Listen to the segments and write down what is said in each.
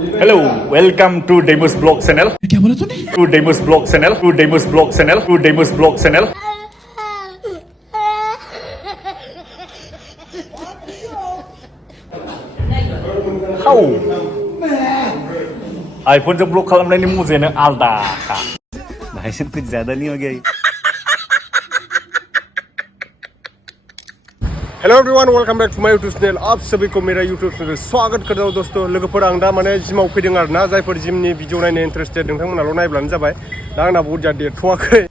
Hello, welcome to Damus Blog channel. क्या बोला तूने? To Damus Blog channel. To Damus Blog channel. To Damus Blog channel. How? iPhone से block खालामनायनि मुजेनो आलदा खा. भाई साहब कुछ ज्यादा नहीं हो गया ये? Hello everyone welcome back to my YouTube channel आप सभी को मेरा यूट्यूब चैनल स्वागत करता हूं दोस्तों लोगोफोर आं दा माने जिमाव फैदों आरो ना जायफोर जिमनि भिडिअ नायनो इन्टारेस्टेड नोंथांमोनाल' नायब्लानो जाबाय दा आंना बहुत जा देरथ'वाखै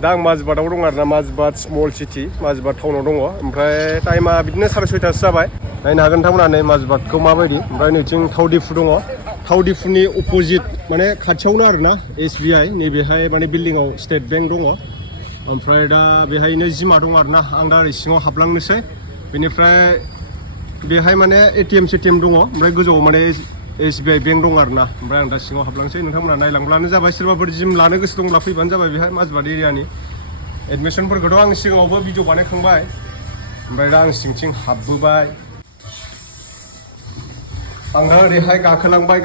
दा आं माजबाताव दं आरो ना माजबाट स्मल सिटी माजबाट टाउनाव दङ ओमफ्राय टाइमा बिदिनो 6:30 जाबाय नायनो हागोन नोंथांमोना नै माजबातखौ माबायदि ओमफ्राय नैथिं थावदिफु दङ थावदिफुनि अपोजिट माने खाथियावनो आरो ना SBI नैबेहाय माने बिल्डिंआव स्टेट बेंक दङ ओमफ्राय दा बेहायनो जिमा दं आरो ना आं दा ओरै सिङाव हाबलांनोसै बेनिफ्राय बेहाय माने ATM दङ ओमफ्राय गोजौआव माने SBI बेंक दं आरो ना ओमफ्राय आं दा सिङाव हाबलांसै नोंथांमोना नायलांब्लानो जाबाय सोरबाफोर जिम लानो गोसो दंब्ला फैबानो जाबाय बेहाय माजबाट एरियानि एडमिसनफोरखौथ' आं सिगाङावबो भिडिअ बानायखांबाय ओमफ्राय दा आं सिंथिं हाबबोबाय आं दा ओरैहाय गाखोलांबाय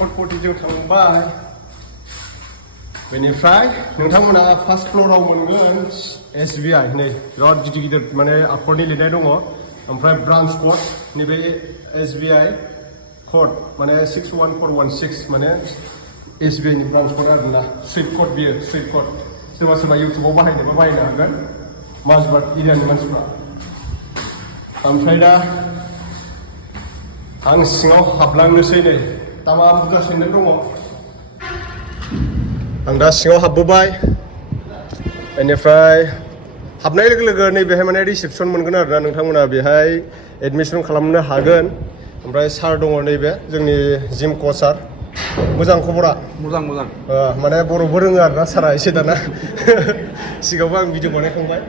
कटपटिजों थांबाय बेनिफ्राय नोंथांमोना फार्स्ट फ्ल'राव मोनगोन SBI नै बिराद गिदिर माने आखरनि लिरनाय दङ ओमफ्राय ब्रान्च कड नैबे SBI कड माने 61416 माने SBI नि ब्रान्च कड आरोना सुइट कड बियो सुइट कड सोरबा इउटुबाव बाहायनोबा बाहायनो हागोन माजबाट एरियानि मानसिफ्रा ओमफ्राय दा आं सिङाव हाबलांनोसै नै दामा बुरजा सोंनाय दङ आं दा सिङाव हाबबोबाय बेनिफ्राय हाबनाय लोगो लोगो नैबेहाय माने रिसेपसन मोनगोन आरोना नोंथांमोना बेहाय एडमिसन खालामनो हागोन ओमफ्राय सार दङ नैबे जोंनि जिम कच सार मोजां खबरा मोजां माने बर'बो रोङो आरोना सारा एसे दाना सिगाङावबो आं भिडिअ बानायखांबाय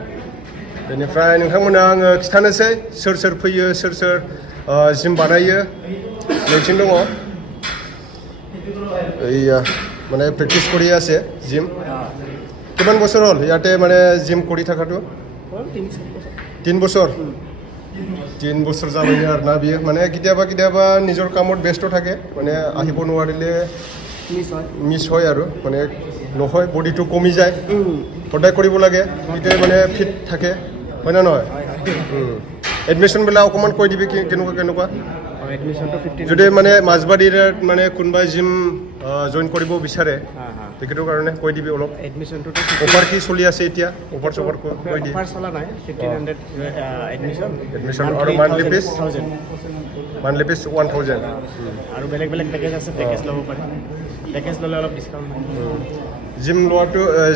बेनिफ्राय नोंथांमोना आङो खिथानोसै सोर फैयो सोर जिम बानायो नैथिं दङ এইয়া মানে প্ৰেক্টিছ কৰি আছে জিম কিমান বছৰ হ'ল ইয়াতে মানে জিম কৰি থাকাটো 3 বছৰ 3 বছৰ যাবই আৰু না বিয়ে মানে কেতিয়াবা নিজৰ কামত ব্যস্ত থাকে মানে আহিব নোৱাৰিলে মিছ হয় আৰু মানে নহয় বডিটো কমি যায় সদায় কৰিব লাগে তেতিয়া মানে ফিট থাকে হয় না নহয় এডমিশ্যন বেলা অকণমান কৈ দিবি কেনেকুৱা এডমিশ্যনটো 15 যদি মানে মাজবাট এৰিয়াত মানে কোনোবাই জিম জইন কৰিব বিচাৰে তেখেতৰ কাৰণে কৈ দিবি অলপ এডমিশ্যনটো অফাৰ কি চলি আছে এতিয়া অফাৰ কৈ দি অফাৰ চলা নাই 1500 এডমিশ্যন আৰু মান্থলি ফিজ 1000 আৰু বেলেগ পেকেজ আছে পেকেজ ল'ব পাৰে পেকেজ ল'লে অলপ ডিছকাউণ্ট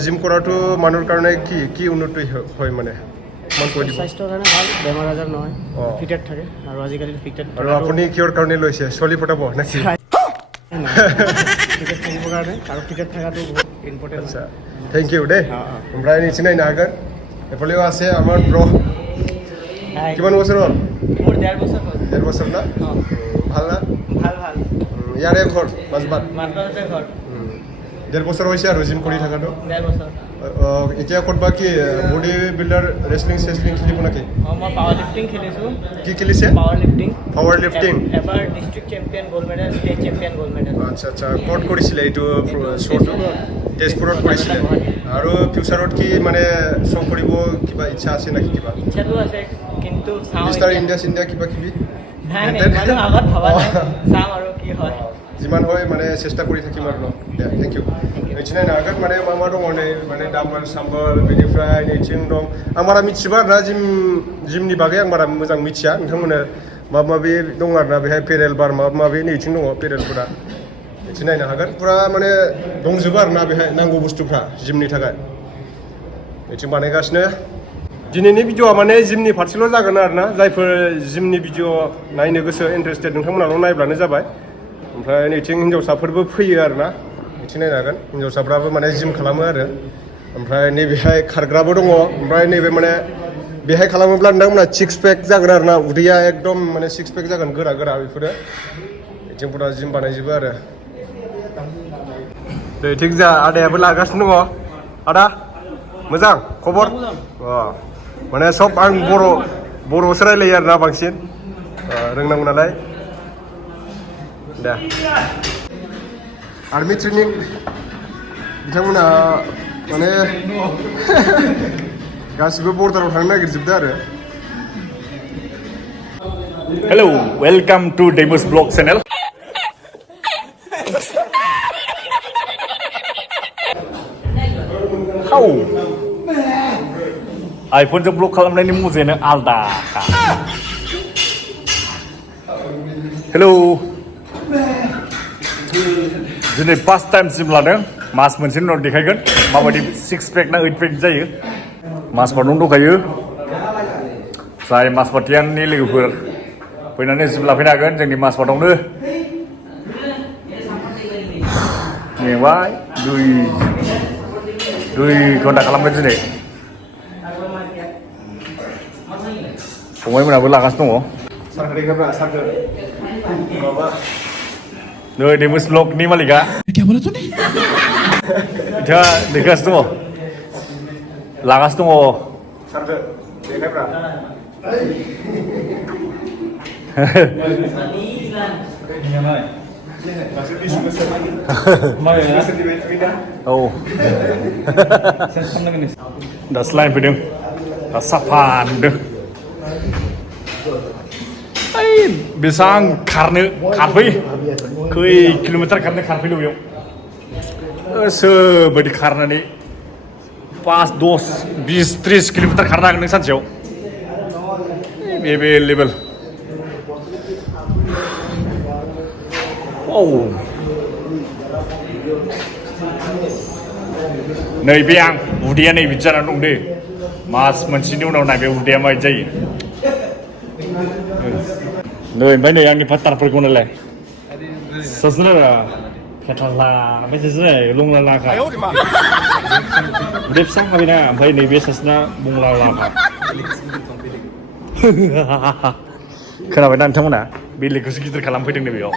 জিম কৰাটো মানুহৰ কাৰণে কি উন্নতি হয় মানে স্বাস্থ্যৰ কাৰণে ভাল বেমাৰ আজাৰ নহয় ফিটেড থাকে আৰু আজিকালি ফিটেড আৰু আপুনি কিহৰ কাৰণে লৈছে চলি পঠাব নেকি ফিটেড থাকিবৰ কাৰণে আৰু ফিটেড থকাটো বহুত ইম্পৰ্টেণ্ট আচ্ছা থেংক ইউ দেই ওমৰাই নিচিনাই নাগাৰ এফালেও আছে আমাৰ ব্ৰ কিমান বছৰ হ'ল মোৰ 1.5 বছৰ হ'ল 1.5 বছৰ না ভাল না ভাল ইয়াৰে ঘৰ মাজবাট ঘৰ 1.5 বছৰ হৈছে আৰু জিম কৰি থকাটো 1.5 বছৰ এতিয়া ক'তবা কি বডি বিল্ডাৰ ৰেছলিং খেলিব নেকি মই পাৱাৰ লিফটিং খেলিছোঁ কি খেলিছে পাৱাৰ লিফটিং এবাৰ district champion gold medal state champion gold medal আচ্ছা ক'ত কৰিছিলে এইটো শ্ব'টো তেজপুৰত কৰিছিলে আৰু ফিউচাৰত কি মানে শ্ব' কৰিব কিবা ইচ্ছা আছে নেকি কিবা ইচ্ছাটো আছে কিন্তু মিষ্টাৰ ইণ্ডিয়া কিবা কিবি নাই আগত ভবা নাই চাম আৰু কি হয় যিমান হয় মানে চেষ্টা কৰি থাকিম আৰু থেংক ইউ নিশ্চয় আগত মানে আমাৰ दङ नै মানে डाम्बल साम्बल बेनिफ्राय नैथिं दं आं बारा मिथिजोबा आरोना जिमनि बागै आं बारा मोजां मिथिया नोंथांमोना माबा दं आरोना बेहाय पेरेल बार माबा नैथिं दङ पेरेलफोरा नैथिं नायनो हागोन पुरा माने दंजोबो आरोना बेहाय नांगौ बुस्थुफ्रा जिमनि थाखाय नैथिं बानायगासिनो दिनैनि भिडिअआ माने जिमनि फारसेल' जागोन आरोना जायफोर जिमनि भिडिअ नायनो गोसो इन्टारेस्टेड नोंथांमोनाल' नायब्लानो जाबाय ओमफ्राय नैथिं हिन्जावसाफोरबो फैयो आरोना नैथिं नायनो हागोन हिन्जावसाफ्राबो माने जिम खालामो आरो ओमफ्राय नैबेहाय खारग्राबो दङ ओमफ्राय नैबे माने बेहाय खालामोब्ला नोंथांमोना सिक्स पेक जागोन आरोना उदैया एकदम माने सिक्स पेक जागोन गोरा बेफोरो नैथिं पुरा जिम बानायजोबो आरो नैथिं जा आदायाबो लागासिनो दङ आदा मोजां खबर माने सब आं बर'सो रायलायो आरोना बांसिन रोंनांगौ नालाय दा आर्मि ट्रेनिं बिथांमोना माने गासिबो बर्डाराव थांनो नागिरजोबदों आरो Hello, welcome to Damus Vlog channel. How? iPhone जों ब्लग खालामनायनि मुजायानो आलदा खा हेलौ दिनै फार्स्ट टाइम जिम लादों मास मोनसेनि उनाव देखायगोन माबायदि 6 पेक ना 8 पेक जायो माजबातआवनो दंखायो जाय माजबातियाननि लोगोफोर फैनानै जिम लाफैनो हागोन जोंनि माजबातआवनो मेंबाय 2 घन्टा खालामबाय दिनै फंबायमोनाबो लागासिनो दङ सारखौ देखायब्रा सारखौ माबा नै डेमस ब्लगनि मालिका बिथाङा देखायगासिनो दङ लागासिनो दङ सारखौ देखायब्रा औ दासो लाइन फैदों दा साफा नुदों बेसेबां खारफै खै किल'मिटार खारफै बेयाव गोसोबायदि खारनानै 5, 10, 20, 30 किल'मिटार खारनो हागोन नों सानसेयाव एभेलेबेल औ नैबे आं उदैया नै बिदि जानानै दं दे मास मोनसेनि उनाव नायबे उदैया माबायदि जायो नै ओमफ्राय नै आंनि पार्टनारफोरखौ नालाय ससना फेथाला ओमफ्राय ससना लंला लाखा उदै फिसा हाबायना ओमफ्राय नैबे ससना बुंला लाखा खोनाबायना नोंथांमोना बेलेगखौसो गिदिर खालामफैदों नै बेयाव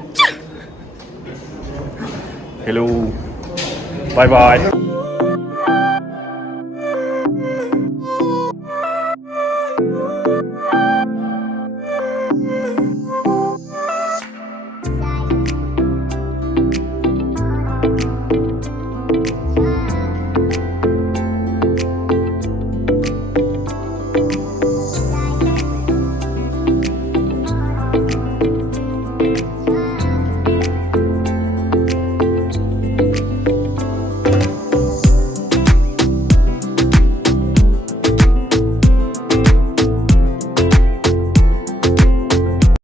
हेलौ बाय बाय